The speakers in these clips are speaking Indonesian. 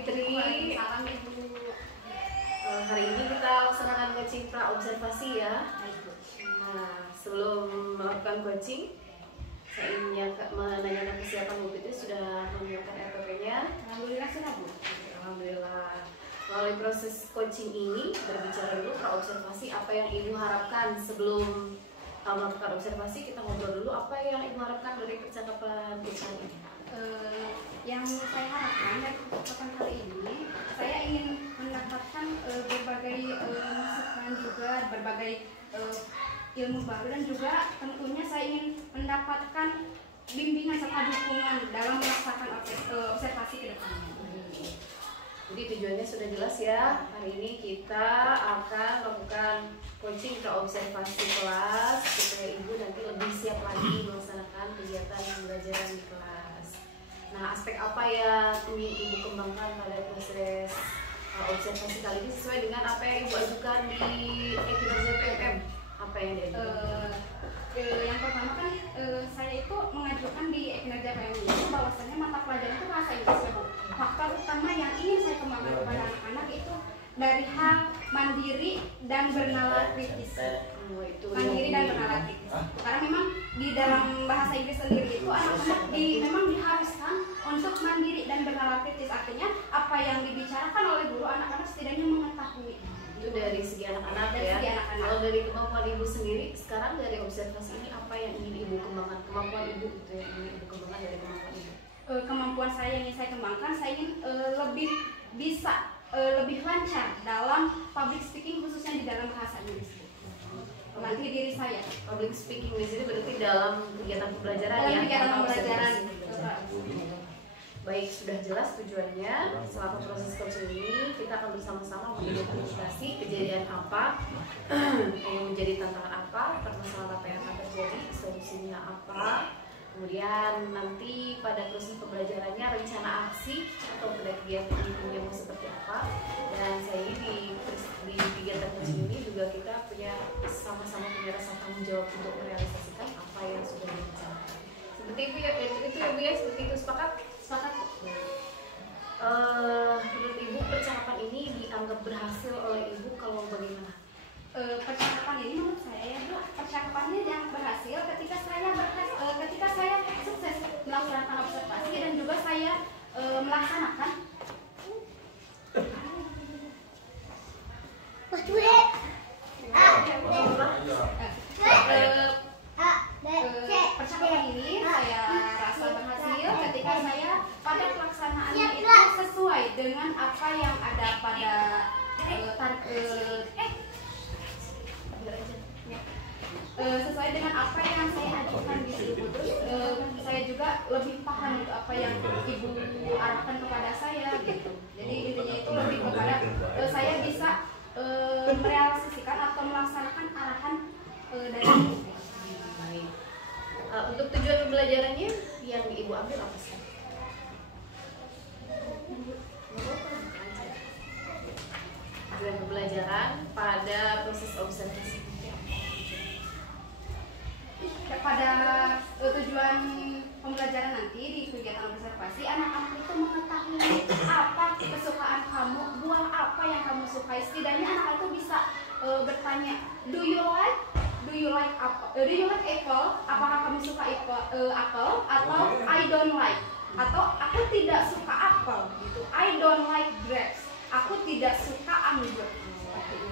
Fitri. Salam Ibu. Hari ini kita laksanakan coaching pra observasi ya. Nah, sebelum melakukan coaching, saya ingin menanyakan kesiapan Bu Fitri sudah menyiapkan RPP-nya. Alhamdulillah sudah Bu. Alhamdulillah. Melalui proses coaching ini berbicara dulu pra observasi, apa yang Ibu harapkan sebelum melakukan observasi. Kita ngobrol dulu apa yang Ibu harapkan dari percakapan kita ini. Yang saya harapkan dari percakapan kali ini, saya ingin mendapatkan berbagai masukan juga, berbagai ilmu baru, dan juga tentunya saya ingin mendapatkan bimbingan serta dukungan dalam melaksanakan observasi ke depannya. Jadi tujuannya sudah jelas ya. Hari ini kita akan melakukan coaching pra observasi kelas supaya Ibu nanti lebih siap lagi melaksanakan kegiatan pembelajaran di kelas. Nah, aspek apa yang ingin Ibu kembangkan pada proses observasi kali ini sesuai dengan apa yang Ibu ajukan di kinerja PMM? Apa yang diajukan? Yang pertama kan saya itu mengajukan di kinerja PMM itu bahwasannya mata pelajaran itu bahasa Inggris ya Bu. Faktor utama yang ingin saya kembangkan kepada anak-anak itu dari hal mandiri dan bernalar kritis. Mandiri dan bernalar kritis. Karena memang di dalam bahasa Inggris sendiri itu anak-anak memang diharuskan untuk mandiri dan bernalar kritis. Artinya apa yang dibicarakan oleh guru, anak-anak setidaknya mengetahui. Itu dari segi anak-anak ya. Segi anak-anak. Kalau dari kemampuan Ibu sendiri, sekarang dari observasi ini apa yang ingin Ibu kembangkan? Kemampuan Ibu itu yang ingin Ibu kembangkan dari kemampuan Ibu? Kemampuan saya yang ingin saya kembangkan, saya ingin lebih bisa lebih lancar dalam public speaking, khususnya di dalam bahasa Inggris. Melatih diri saya. Public speaking di sini berarti dalam kegiatan pembelajaran Dalam ya. kegiatan pembelajaran. Baik, sudah jelas tujuannya. Selama proses coaching ini kita akan bersama-sama mengidentifikasi kejadian apa yang menjadi tantangan apa, permasalahan apa yang akan terjadi, solusinya apa. Kemudian nanti pada proses pembelajarannya rencana aksi atau pada kegiatan ini mau seperti apa. Dan saya di kegiatan coaching ini juga kita sama-sama punya rasa tanggung jawab untuk merealisasikan apa yang sudah direncanakan. Seperti itu ya, Ibu ya, seperti itu sepakat? Sepakat. Menurut Ibu percakapan ini dianggap berhasil oleh Ibu kalau bagaimana? Percakapan ini menurut saya ya Bu, percakapannya yang berhasil ketika saya sukses melaksanakan observasi dan juga saya melaksanakan percakapan ini saya rasa berhasil ketika saya pada pelaksanaannya itu sesuai dengan apa yang ada pada sesuai dengan apa yang saya ajukan di situ. Terus saya juga lebih paham itu apa yang Ibu arahkan kepada saya gitu. Jadi intinya itu lebih kepada saya bisa merealisasikan atau melaksanakan arahan dari Ibu. Untuk tujuan pembelajarannya yang Ibu ambil apa sih? Tujuan pembelajaran pada proses observasi. Pada tujuan pembelajaran nanti di kegiatan observasi, anak-anak itu mengetahui apa kesukaan kamu, buah apa yang kamu sukai. Setidaknya anak itu bisa bertanya, do you like apple? Apakah kamu suka apple? Atau I don't like? Atau aku tidak suka apel gitu. I don't like grapes. Aku tidak suka anggur.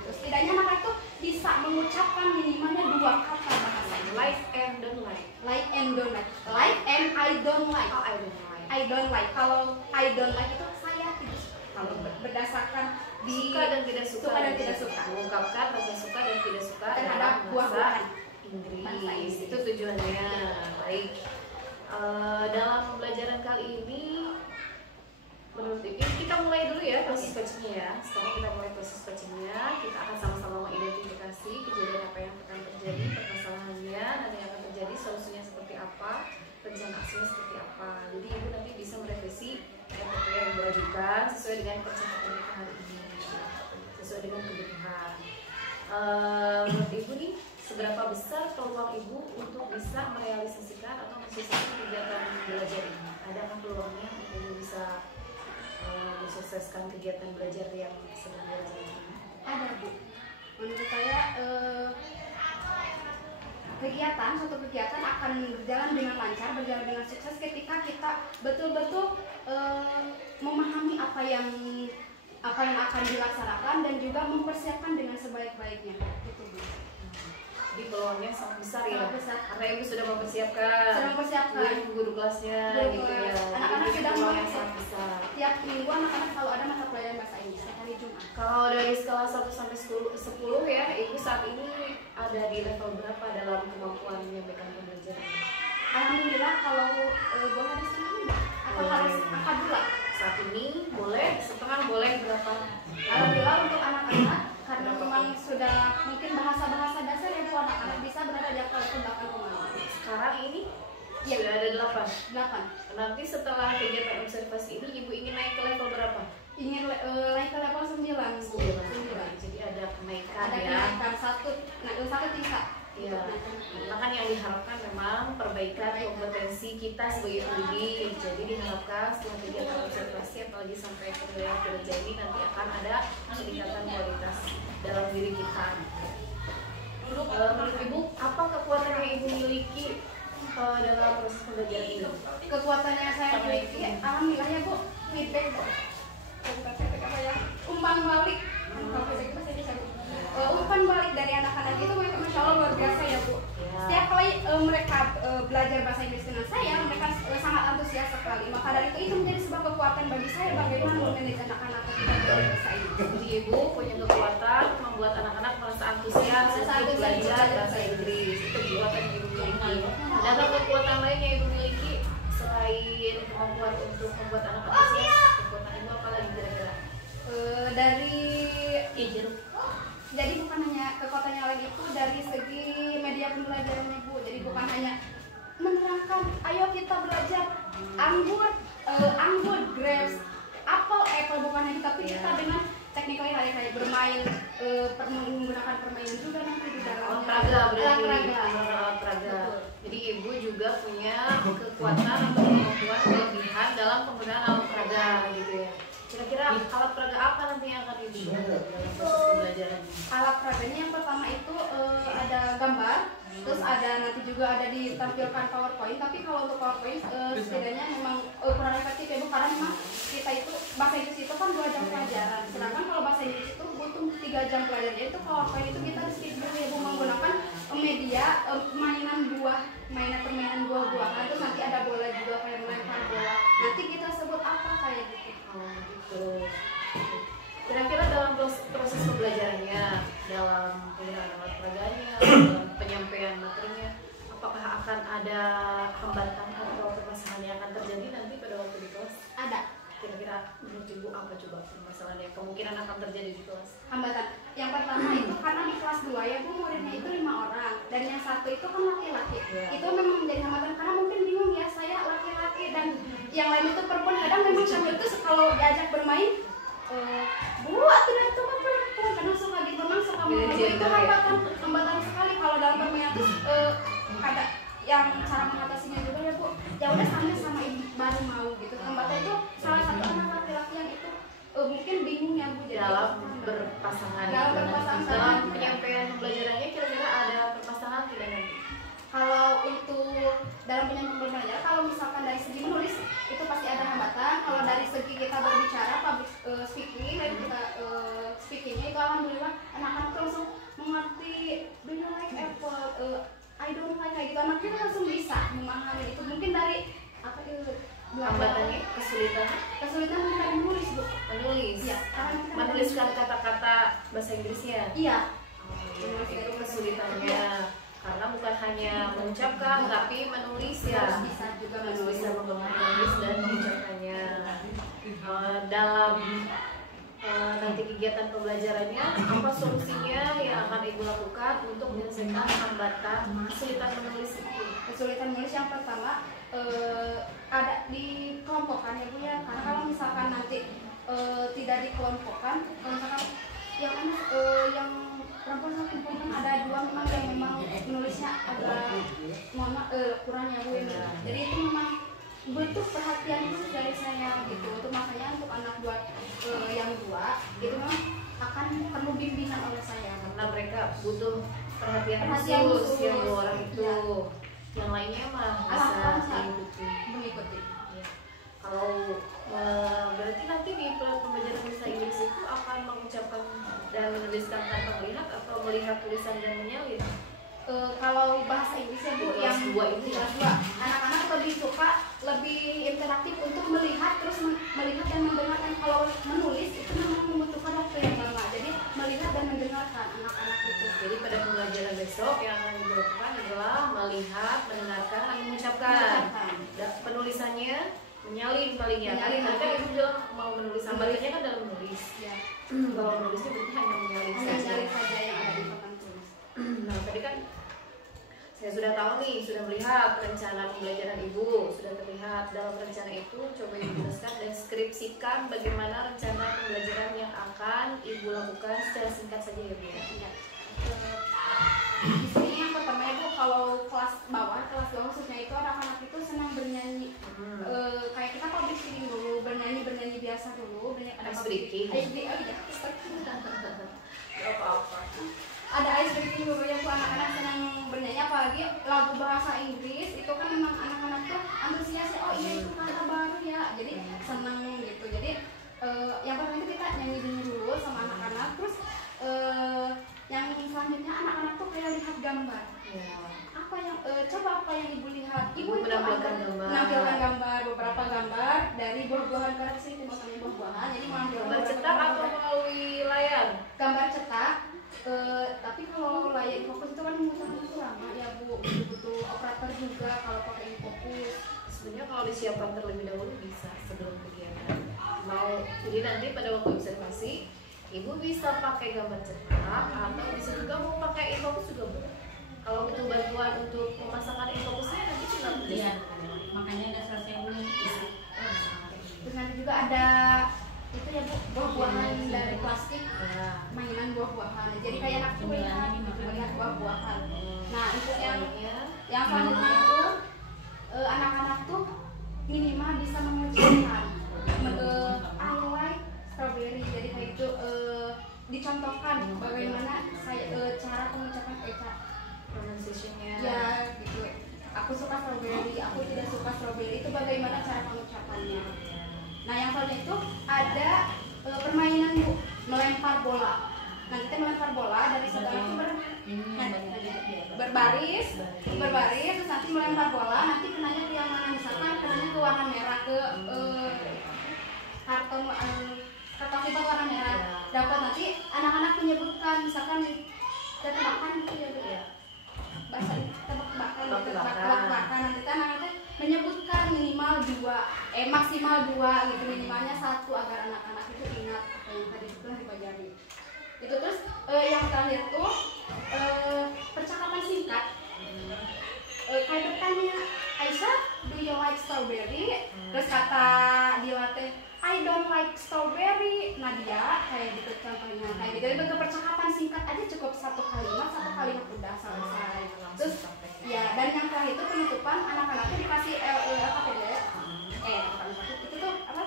Setidaknya anak itu bisa mengucapkan minimalnya 2 kata bahasa Like and don't like. Like and don't like. Like and I don't like. Oh, I don't like. I don't like. Kalau I don't like itu saya tidak suka. Kalau berdasarkan di Suka dan tidak suka. Suka dan tidak suka. Mengungkapkan rasa suka dan tidak suka terhadap bahasa buah-buahan. Inggris. Itu tujuannya. Baik. Dalam pembelajaran kali ini menurut Ibu, kita mulai dulu ya proses coachingnya ya. Sekarang kita mulai proses coachingnya. Kita akan sama-sama mengidentifikasi kejadian apa yang akan terjadi, permasalahannya, nanti yang akan terjadi, solusinya seperti apa, rencana aksinya seperti apa. Jadi Ibu nanti bisa merevisi RPP yang Ibu ajukan sesuai dengan percakapan kita hari ini, sesuai dengan kebutuhan. Menurut Ibu nih, seberapa besar peluang Ibu untuk bisa merealisasikan atau mensukseskan kegiatan belajar ini? Adakah peluangnya untuk Ibu bisa mensukseskan kegiatan belajar yang sedang dilakukan? Ada Bu, menurut saya suatu kegiatan akan berjalan dengan lancar, berjalan dengan sukses ketika kita betul-betul memahami apa yang akan dilaksanakan dan juga mempersiapkan dengan sebaik-baiknya. Gitu Bu. Jadi peluangnya sangat besar ya, Sangat besar. karena ibu sudah mempersiapkan. Sudah mempersiapkan. Ibu guru kelasnya, Guru gitu ya. kelas. Anak-anak Jadi sudah peluang yang mulai. sangat besar. Tiap minggu anak-anak selalu ada mata pelajaran bahasa Inggris setiap hari Jumat. Kalau dari skala 1 sampai 10 ya, ibu saat ini ada di level berapa dalam kemampuan menyampaikan pembelajaran? Alhamdulillah kalau boleh ada setengah enggak? Atau harus angka dua? Saat ini boleh, setengah boleh berapa? Alhamdulillah untuk anak-anak karena memang sudah mungkin bahasa-bahasa dasar yang anak-anak bisa berada di level 8,5. Sekarang ini Ya. sudah ada 8. 8. Nanti setelah kegiatan observasi ini, ibu ingin naik ke level berapa? Ingin naik ke level 9. 9. Jadi ada kenaikan Ada ya. kenaikan satu tingkat. Ya, karena kan yang diharapkan memang perbaikan kompetensi kita sebagai pendidik. Jadi diharapkan setelah kegiatan observasi apalagi sampai ke wilayah kerja ini nanti akan ada peningkatan kualitas dalam diri kita. Menurut ibu, apa kekuatan yang ibu miliki dalam proses pembelajaran ini? Kekuatan yang saya miliki, alhamdulillah ya Bu, feedback. Umpan balik. Umpan balik dari anak-anak itu masya Allah luar biasa ya Bu. Setiap kali mereka belajar bahasa Inggris dengan saya, mereka sangat antusias sekali. Maka dari itu menjadi sebuah kekuatan bagi saya bagaimana memanage anak-anak ketika belajar bahasa Inggris. Jadi ibu punya kekuatan membuat anak-anak merasa antusias untuk belajar bahasa Inggris. Itu kekuatan yang ibu miliki. Ada kekuatan lain yang ibu miliki selain kemampuan untuk membuat anak antusias? Kekuatan ibu apa lagi kira-kira? Jadi bukan hanya kekuatan yang lain itu dari segi media pembelajarannya Bu. Jadi bukan hanya menerangkan, ayo kita belajar anggur, grapes, apple bukan hanya, tapi kita dengan teknikal hari-hari bermain, menggunakan permainan juga nanti di dalamnya. Olahraga. Jadi ibu juga punya kekuatan atau kemampuan kelebihan dalam penggunaan alat peraga gitu ya. Kira-kira alat peraga apa nanti yang akan ibu gunakan dalam proses pembelajaran? Alat peraganya yang pertama itu ada gambar, terus ada nanti juga ada ditampilkan PowerPoint. Tapi kalau untuk PowerPoint setidaknya memang kurang efektif ya Bu, karena memang kita itu bahasa Inggris itu kan 2 jam pelajaran. Sedangkan kalau bahasa Inggris itu butuh 3 jam pelajaran. Itu PowerPoint itu kita skip dulu ya Bu, menggunakan media permainan buah-buahan. Terus nanti ada bola juga kayak melempar bola. Nanti kita sebut apa kayak gitu. Oh gitu. Kira-kira dalam proses pembelajarannya, dalam penggunaan alat peraganya, dalam penyampaian materinya, apakah akan ada hambatan atau permasalahan yang akan terjadi nanti pada waktu di kelas? Ada Kira-kira menurut ibu apa coba permasalahan yang kemungkinan akan terjadi di kelas? hambatan. Yang pertama itu karena di kelas 2 ya Bu, muridnya itu 5 orang dan yang satu itu kan laki-laki. Itu memang menjadi hambatan karena mungkin bingung ya, saya laki-laki dan yang lain itu perempuan. Kadang memang kami itu kalau diajak bermain, Bu, atuh dari itu kan perempuan, kadang suka gitu, memang suka mengambil itu hambatan sekali kalau dalam permainan. Terus ada yang cara mengatasinya juga ya Bu, ya udah sama ibu baru mau gitu. Hambatan itu salah satu anak laki-laki yang itu mungkin bingung ya Bu, jadi Dalam berpasangan. Dalam penyampaian pembelajarannya kira-kira ada permasalahan tidak nanti? Kalau untuk dalam penyampaian pembelajaran, kalau misalkan dari segi menulis itu pasti ada hambatan. Kalau dari segi kita berbicara public speaking, dan kita speakingnya itu alhamdulillah anak-anak tuh langsung mengerti, do you like apple, I don't like, kayak gitu. Anak kita langsung bisa memahami itu. Mungkin dari apa itu Hambatannya, kesulitan mungkin dari menulis Bu. menulis. Iya, karena kita Menuliskan kata-kata bahasa Inggrisnya. Iya. Itu kesulitannya. Karena bukan hanya mengucapkan tapi menulis ya. Harus bisa juga Harus menulis. bisa menulis dan mengucapkannya. Dalam nanti kegiatan pembelajarannya, apa solusinya yang akan ibu lakukan untuk menyelesaikan hambatan kesulitan menulis itu? Kesulitan menulis yang pertama ada dikelompokkan ya Bu ya, karena kalau misalkan nanti tidak dikelompokkan, kalau misalkan yang perempuan sama perempuan ada 2 memang yang memang menulisnya agak kurang ya Bu ya. Jadi itu memang butuh perhatian khusus dari saya gitu. Untuk makanya untuk anak yang dua itu memang akan perlu bimbingan oleh saya karena mereka butuh perhatian Perhatian khusus khusus. yang dua orang itu. Ya. Yang lainnya mah Alhamdulillah bisa diikuti. mengikuti. Ya. Kalau berarti nanti di pembelajaran bahasa Inggris itu akan mengucapkan dan menuliskan tanpa melihat atau melihat tulisan dan menyalin? Kalau bahasa Inggrisnya Bu Di kelas yang dua itu ya? kelas dua, anak-anak lebih suka lebih interaktif untuk melihat terus melihat dan mendengarkan. Kalau menulis itu memang membutuhkan waktu yang lama, jadi melihat dan mendengarkan anak-anak itu. Jadi pada pembelajaran besok yang akan dilakukan adalah melihat, mendengarkan, dan mengucapkan. Penulisannya menyalin paling ya. Menyalin. Tadi kan ibu bilang mau menulis, hambatannya kan dalam menulis. Ya. Kalau menulisnya berarti hanya menyalin Hanya saja. menyalin saja yang ada di papan tulis. Nah tadi kan saya sudah tahu nih, sudah melihat rencana pembelajaran ibu, sudah terlihat dalam rencana itu. Coba ibu jelaskan, deskripsikan bagaimana rencana pembelajaran yang akan ibu lakukan secara singkat saja ya Bu ya. Ya. Di sini yang pertama itu kalau kelas bawah khususnya itu anak-anak itu senang bernyanyi. Kayak kita public speaking dulu, bernyanyi biasa dulu, ada Ice breaking. oh iya, Gak apa-apa. ada ice breaking dulu yang tuh anak-anak senang bernyanyi, apalagi lagu bahasa Inggris itu kan memang anak-anak tuh antusias ya, oh iya itu kata baru ya, jadi senang gitu. Jadi yang pertama itu kita nyanyi dulu sama anak-anak, terus yang selanjutnya anak-anak tuh kayak lihat gambar. Ya. Apa yang apa yang ibu lihat? Ibu itu Menampilkan akan gambar. menampilkan gambar, beberapa gambar dari buah-buahan, karena sini temanya buah-buahan, jadi mengambil Gambar cetak atau melalui layar? gambar cetak. Tapi kalau layar fokus itu kan membutuhkan waktu lama ya Bu, butuh operator juga kalau pakai fokus. Sebenarnya kalau disiapkan terlebih dahulu bisa sebelum kegiatan. Jadi nanti pada waktu observasi ibu bisa pakai gambar cetak atau bisa juga mau pakai infocus juga boleh. Kalau butuh bantuan untuk memasangkan infocusnya nanti tinggal tulis. Iya, makanya ada selesai dulu. Terus nanti juga ada itu ya Bu, buah-buahan dari plastik, Ya. mainan buah-buahan. Jadi kayak anak tuh melihat buah-buahan. Nah itu yang selanjutnya itu anak-anak tuh minimal bisa mengucapkan I like strawberry. Jadi kayak itu dicontohkan bagaimana cara pengucapan Pronunciation-nya. ya gitu. Aku suka strawberry, aku tidak suka strawberry, itu bagaimana cara pengucapannya. Nah yang selanjutnya itu ada permainan Bu, melempar bola. Nah kita melempar bola dari saudara itu berbaris, terus nanti melempar bola, nanti kenanya ke yang mana, misalkan kenanya ke warna merah, ke karton paper warna merah. Dapat nanti anak-anak menyebutkan, misalkan tebakan gitu ya Bu ya. Bahasa tebak-tebakan, nanti kan anak-anak menyebutkan minimal maksimal 2 gitu, minimalnya 1 agar anak-anak itu ingat apa yang tadi itu dipelajari. Itu terus yang terakhir tuh percakapan singkat. Kayak bertanya, Aisyah, do you like strawberry? Terus kata Dilate, I don't like strawberry. Nadia, kayak gitu contohnya. Kayak gitu. Jadi bentuk percakapan singkat aja cukup 1 kalimat udah selesai. Terus ya, dan yang terakhir itu penutupan, anak-anaknya dikasih LPD. Itu tuh apa?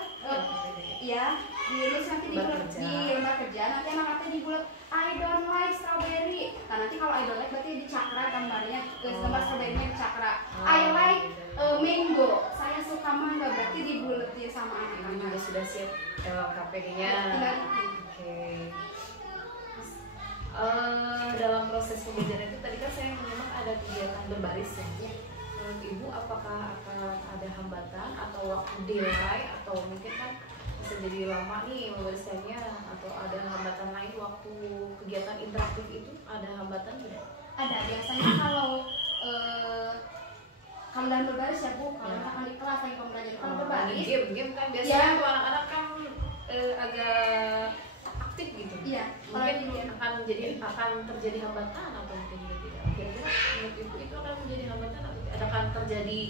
Iya, ditulis nanti di lembar kerja. Nanti anak-anaknya dibuat I don't like strawberry. Nah nanti kalau I don't like berarti dicakra gambarnya, gambar strawberry-nya dicakra. I like mango. Saya suka mangga, berarti dibuletin sama Ibu juga anak-anak. sudah siap dalam KPD-nya. Oke. Dalam proses pembelajaran itu tadi kan saya menyimak ada kegiatan berbaris ya. Menurut ibu apakah akan ada hambatan atau waktu delay atau mungkin kan bisa jadi lama nih membariskannya, atau ada hambatan lain waktu kegiatan interaktif itu, ada hambatan tidak? Ada, biasanya kalau dalam berbaris ya Bu, kalau misalkan di kelas lagi pembelajaran kalau berbaris, game kan biasanya tuh anak-anak kan agak aktif gitu. Iya, Mungkin akan terjadi hambatan atau mungkin tidak. Kira-kira menurut ibu itu akan menjadi hambatan atau tidak? Akan terjadi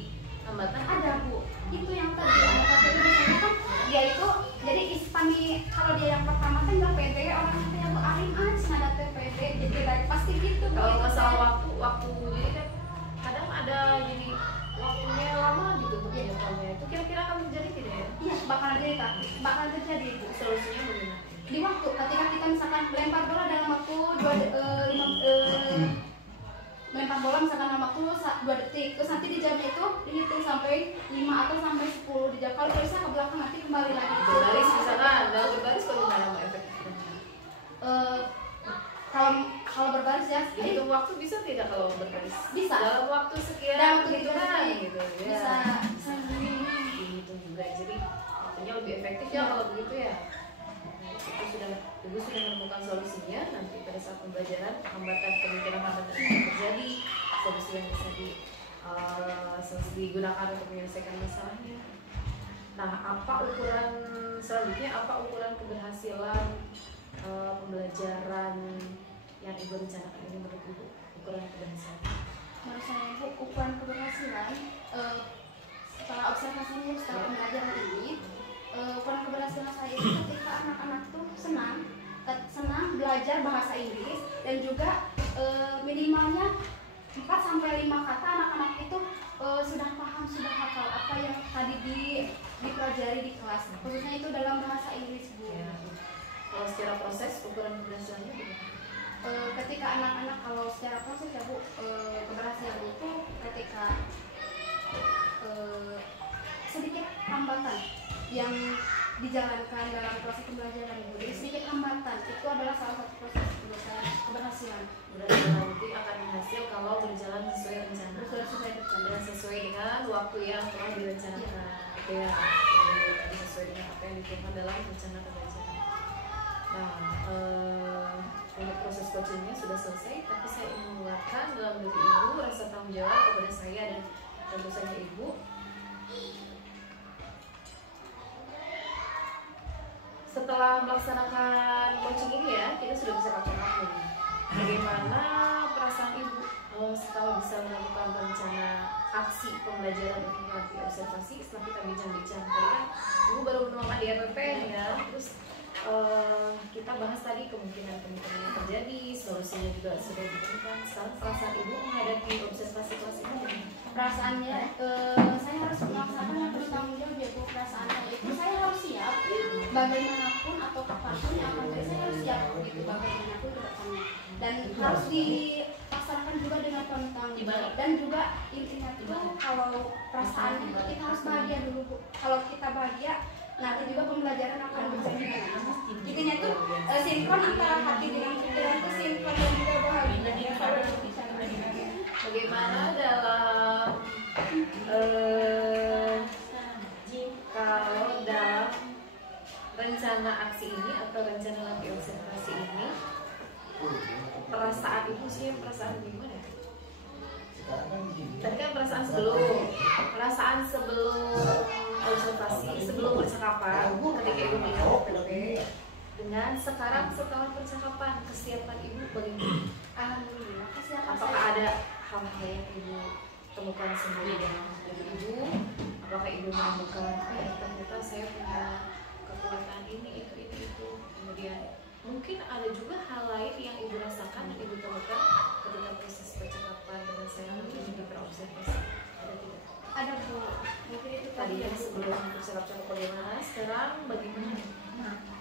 hambatan? ada Bu. Itu yang tadi anak itu biasanya kan dia itu jadi ispani, kalau dia yang pertama kan nggak pede, orangnya tuh yang alim aja nada pede, jadi dari pasti gitu. Kalau gitu, masalah waktu jadi kan kadang ada jadi waktunya lama gitu untuk penyampaiannya itu bola misalkan dalam waktu 2 detik, terus nanti di jamnya itu dihitung sampai 5 atau sampai 10 di jam. Kalau terusnya ke belakang nanti kembali lagi. Berbaris misalkan, dalam berbaris bagaimana efektifnya? Kalau berbaris ya, Hitung waktu bisa tidak kalau berbaris? Bisa. Dalam waktu sekian dalam waktu gitu 3 kan, detik gitu ya. bisa. Dihitung juga, jadi waktunya lebih efektif ya kalau begitu ya. Ibu sudah menemukan solusinya. Nanti pada saat pembelajaran kemungkinan hambatan yang terjadi, solusi yang bisa digunakan untuk menyelesaikan masalahnya. Nah, apa ukuran selanjutnya? Apa ukuran keberhasilan pembelajaran yang ibu rencanakan ini menurut ibu? Ukuran keberhasilan? Menurut saya ukuran keberhasilan setelah observasi ini, setelah pembelajaran ini, ukuran keberhasilan saya itu ketika anak-anak tuh senang belajar bahasa Inggris dan juga minimalnya 4-5 kata anak-anak itu sudah paham, sudah hafal apa yang tadi dipelajari di kelas, khususnya itu dalam bahasa Inggris, Bu. Ya. Kalau secara proses ukuran keberhasilannya bagaimana? Ketika anak-anak, kalau secara proses ya Bu, keberhasilan itu ketika sedikit hambatan yang dijalankan dalam proses pembelajaran Bu. Jadi sedikit hambatan itu adalah salah satu proses keberhasilan. Berarti nanti akan berhasil kalau berjalan sesuai rencana. Dan sesuai dengan waktu yang telah direncanakan. Itu ya, jadi sesuai dengan apa yang ditentukan dalam rencana pembelajaran. Nah, untuk proses coachingnya sudah selesai, tapi saya ingin menguatkan dalam diri ibu rasa tanggung jawab kepada saya dan tentu saja ibu. Setelah melaksanakan coaching ini ya, kita sudah bisa pakai nih. Bagaimana perasaan ibu setelah bisa melakukan rencana aksi pembelajaran untuk melatih observasi setelah kita bincang-bincang? Tadi kan ibu baru menemukan di RPP ya, terus kita bahas tadi kemungkinan-kemungkinan yang terjadi, solusinya juga sudah ditemukan. Sekarang perasaan ibu menghadapi observasi kelas ini bagaimana? Perasaannya, saya harus melaksanakan yang bertanggung jawab ya Bu. Perasaan saya itu saya harus siap bagaimanapun atau kapanpun yang akan terjadi, saya harus siap gitu bagaimanapun ke depannya, dan harus dilaksanakan juga dengan tentang dan juga intinya itu kalau perasaannya kita harus bahagia dulu Bu. Kalau kita bahagia nanti juga pembelajaran akan berjalan dengan lancar. Intinya tuh sinkron antara hati dengan pikiran itu sinkron dan juga bahagia. Kalau berbicara Bagaimana dalam kalau dalam rencana aksi ini atau rencana latih observasi ini, perasaan ibu sih perasaan gimana? Tadi kan perasaan sebelum observasi, sebelum percakapan ketika ibu melihat RPP, dengan sekarang setelah percakapan, kesiapan ibu bagaimana? alhamdulillah kesiapan Apakah saya. ada hal-hal yang ibu temukan sendiri dalam diri ibu? Apakah ibu menemukan ternyata saya punya kekuatan ini itu? Kemudian mungkin ada juga hal lain yang ibu rasakan dan ibu temukan ketika proses percakapan dengan saya ini berobservasi. Ada tidak? Ada Bu, mungkin itu Tadi ya, yang Bu. sebelum bercakap-cakap bagaimana, sekarang bagaimana?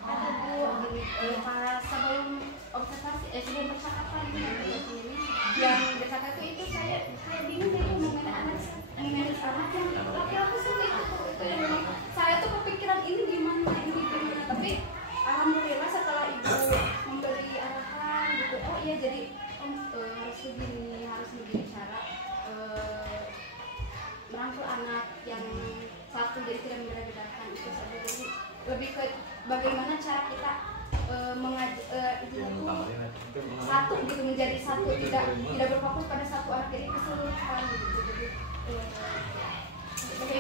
Ada Bu, pas sebelum observasi, sebelum percakapan ini yang berkata itu saya kayak bingung deh mengenai anak yang laki-laki suka itu yang memang saya tuh kepikiran ini gimana, tapi alhamdulillah setelah ibu memberi arahan gitu, oh iya jadi harus begini, harus begini cara merangkul anak yang satu jadi tidak membeda-bedakan itu saja. Jadi lebih ke bagaimana cara kita satu gitu, menjadi satu, tidak berfokus pada satu anak, jadi keseluruhan gitu. Jadi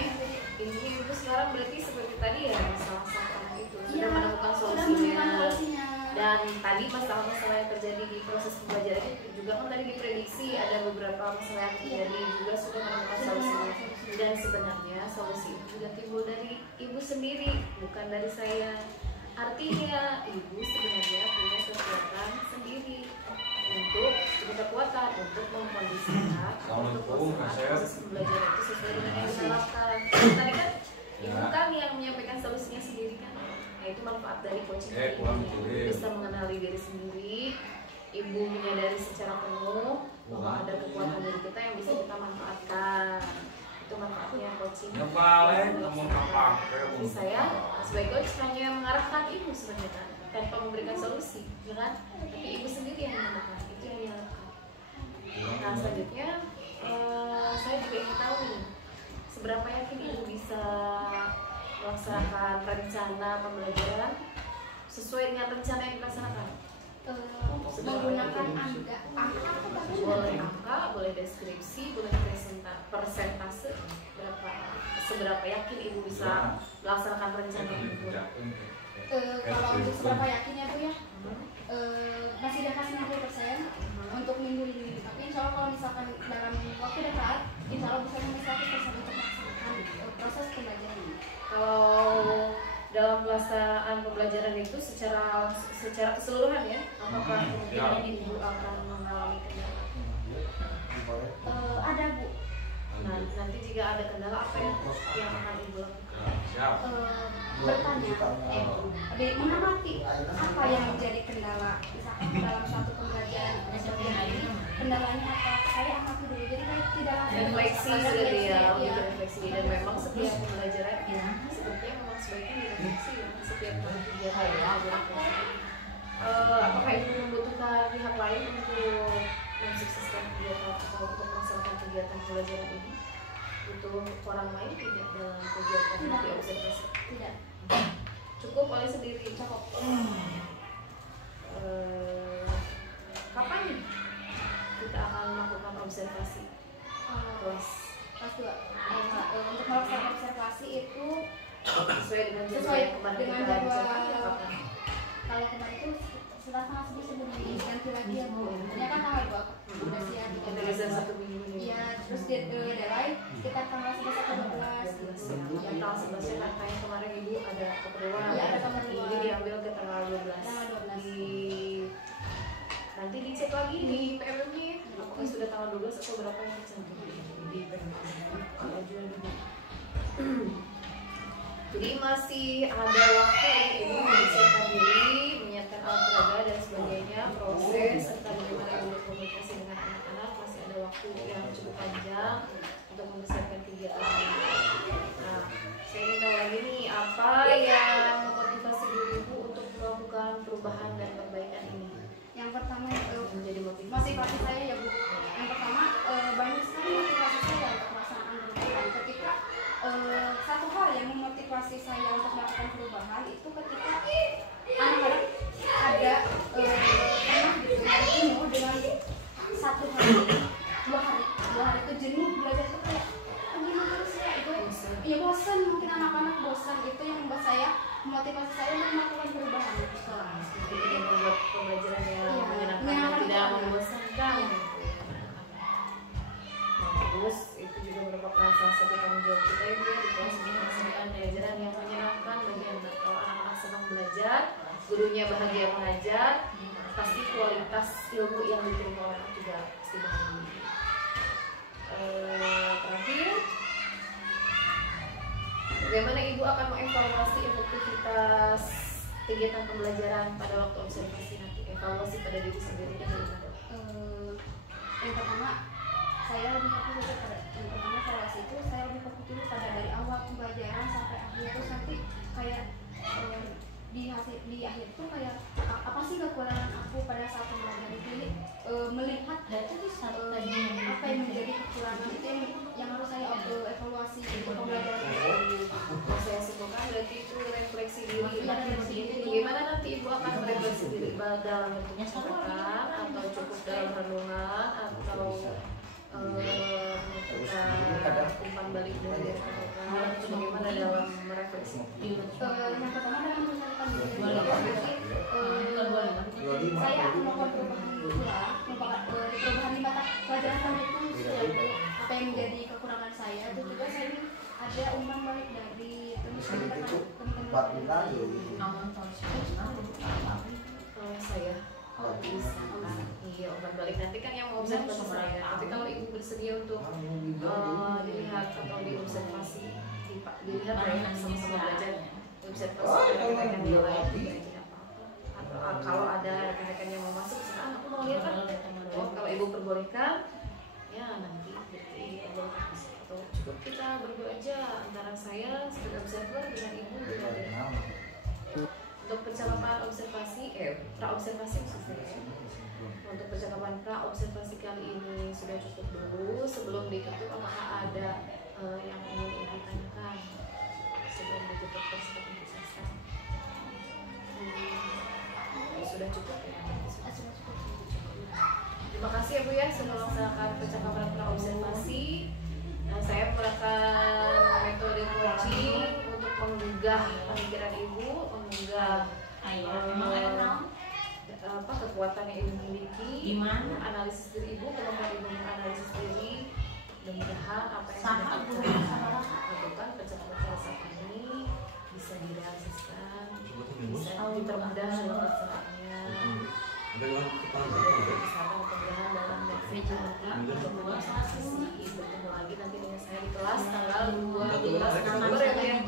Ini ibu sekarang berarti seperti tadi ya, salah satu anak itu sudah iya, menemukan sudah menemukan solusinya. solusinya. Dan tadi masalah-masalah yang terjadi di proses pembelajaran itu juga kan tadi diprediksi ada beberapa masalah yang terjadi, juga sudah menemukan solusinya. Dan sebenarnya solusi itu juga timbul dari ibu sendiri, bukan dari saya. Artinya ibu sebenarnya punya kekuatan sendiri untuk mengkondisikan untuk melaksanakan proses pembelajaran itu sesuai dengan yang diharapkan. Tadi kan ibu kan yang menyampaikan solusinya sendiri kan. Nah, itu manfaat dari coaching ini. Ibu bisa mengenali diri sendiri, ibu menyadari secara penuh bahwa ada kekuatan diri kita yang bisa kita manfaatkan. Itu manfaatnya coaching. Jadi saya sebagai coach hanya mengarahkan ibu sebenarnya tanpa memberikan solusi, ya kan? Tapi ibu sendiri yang menemukan, itu yang diharapkan. Nah selanjutnya saya juga ingin tahu nih, seberapa yakin ibu bisa melaksanakan rencana pembelajaran sesuai dengan rencana yang dilaksanakan? Menggunakan angka Boleh angka, boleh deskripsi, boleh persentase, seberapa yakin ibu bisa melaksanakan rencana ibu? Kalau untuk seberapa yakinnya Bu ya, masih di atas 60% untuk minggu ini. Tapi insya Allah kalau misalkan dalam waktu dekat, insya Allah bisa sampai 100% untuk melaksanakan proses pembelajaran ini. Kalau dalam pelaksanaan pembelajaran itu secara keseluruhan ya, apakah kemungkinan ibu akan mengalami kendala? Ada Bu. Nah, nanti jika ada kendala apa yang akan ibu lakukan? Bertanya, mengamati apa yang menjadi kendala, misalkan dalam suatu pembelajaran kendalanya apa, saya amati dulu, jadi kan tidak langsung Refleksi pada sudah dia, ya. refleksi, dan memang setiap pembelajaran sepertinya memang sebaiknya direfleksi ya, setiap kali kegiatan direfleksi. Apakah ibu membutuhkan pihak lain untuk mensukseskan kegiatan atau untuk melaksanakan kegiatan pembelajaran ini? Butuh orang lain tidak dalam kegiatan di observasi? Tidak. Cukup oleh sendiri? Cukup. Kapan nih kita akan melakukan observasi? Kelas 2. Untuk melaksanakan observasi itu sesuai dengan sesuai dengan jadwal. Kapan? Kalau kemarin itu setelah tanggal 11 sebelum diganti lagi ya Bu. Ternyata kan tanggal 2 udah siap. Kita geser 1 minggu nih. Iya, terus deadline sekitar tanggal 11 atau 12. Yang tanggal 11 kan kayak kemarin ibu ada keperluan. Iya, ada keperluan. Jadi diambil ke tanggal 12. Tanggal 12. Nanti dicek lagi di PMM-nya. Apakah sudah tanggal 12 atau berapa yang tercantum di PMM? Jadi masih ada waktu ibu mempersiapkan diri, menyiapkan alat peraga dan sebagainya, proses serta bagaimana ibu berkomunikasi dengan anak-anak, masih ada waktu yang cukup panjang untuk mempersiapkan kegiatan ini. Nah, saya ingin tahu lagi nih, apa yang memotivasi diri ibu untuk melakukan perubahan dan perbaikan ini? Yang pertama Menjadi motivasi saya ya Bu. Yang pertama banyak sekali motivasi saya untuk pelaksanaan perubahan. Ketika satu hal yang memotivasi saya untuk melakukan perubahan itu ketika anak-anak ada pernah gitu yang jenuh dengan 1 hari, 2 hari itu jenuh belajar itu kayak gimana terus ya itu ya bosan, mungkin anak-anak bosan, itu yang membuat saya memotivasi saya untuk melakukan perubahan di sekolah. Jadi membuat pembelajaran yang menyenangkan dan tidak membosankan. Terus itu juga merupakan salah satu tanggung jawab kita ya di kelas ini, melaksanakan pembelajaran yang menyenangkan bagi anak. Kalau anak-anak senang belajar, gurunya bahagia mengajar, pasti kualitas ilmu yang diterima oleh anak juga pasti bahagia. Terakhir, bagaimana ibu akan mengevaluasi efektivitas kegiatan pembelajaran pada waktu observasi nanti? Evaluasi pada diri sendiri dan bagaimana? Yang pertama saya lebih fokus pada evaluasi itu, saya lebih fokus dulu pada dari awal pembelajaran sampai akhir, terus nanti kayak di akhir itu kayak apa sih kekurangan aku pada saat pembelajaran itu, melihat apa yang menjadi kekurangan itu yang harus saya evaluasi di pembelajaran itu. Kalau saya simpulkan berarti itu refleksi diri. Bagaimana nanti ibu akan merefleksi diri dalam bentuk catatan atau cukup dalam renungan atau melakukan umpan balik dari rekan-rekan, atau bagaimana dalam merefleksi? Yang pertama dalam menceritakan refleksi, saya akan melakukan perubahan perubahan di mata pelajaran selanjutnya, yaitu apa yang menjadi kekurangan saya. Itu juga saya ingin ada umpan balik dari teman-teman saya bisa iya umpan balik nanti kan yang observasi saya, tapi kalau ibu bersedia untuk dilihat atau diobservasi, dilihat ya sama-sama belajar, diobservasi rekan-rekan yang lain juga tidak apa-apa. Atau kalau ada rekan-rekan yang mau masuk, aku mau lihat kan Kalau ibu perbolehkan, ya nanti atau cukup kita berdua aja antara saya sebagai observer dengan ibu dengan untuk percakapan observasi pra-observasi maksudnya ya. Untuk percakapan pra-observasi kali ini sudah cukup dulu. Sebelum ditutup apakah ada yang ingin ibu tanyakan sebelum ditutup percakapan observasi? Sudah cukup ya. Terima kasih ya Bu ya sudah melaksanakan percakapan pra-observasi. Saya menggunakan metode coaching untuk menggugah pemikiran ibu, menggugah kekuatan yang ibu miliki, analisis diri ibu, kemampuan ibu menganalisis diri. Mudah-mudahan apa yang sudah kita lakukan percakapan filsafat ini bisa direalisasikan, bisa dipermudah dalam pelaksanaannya. Mudah-mudahan dalam meja bertemu lagi nanti dengan saya di kelas tanggal 12 Oktober ya Bu ya.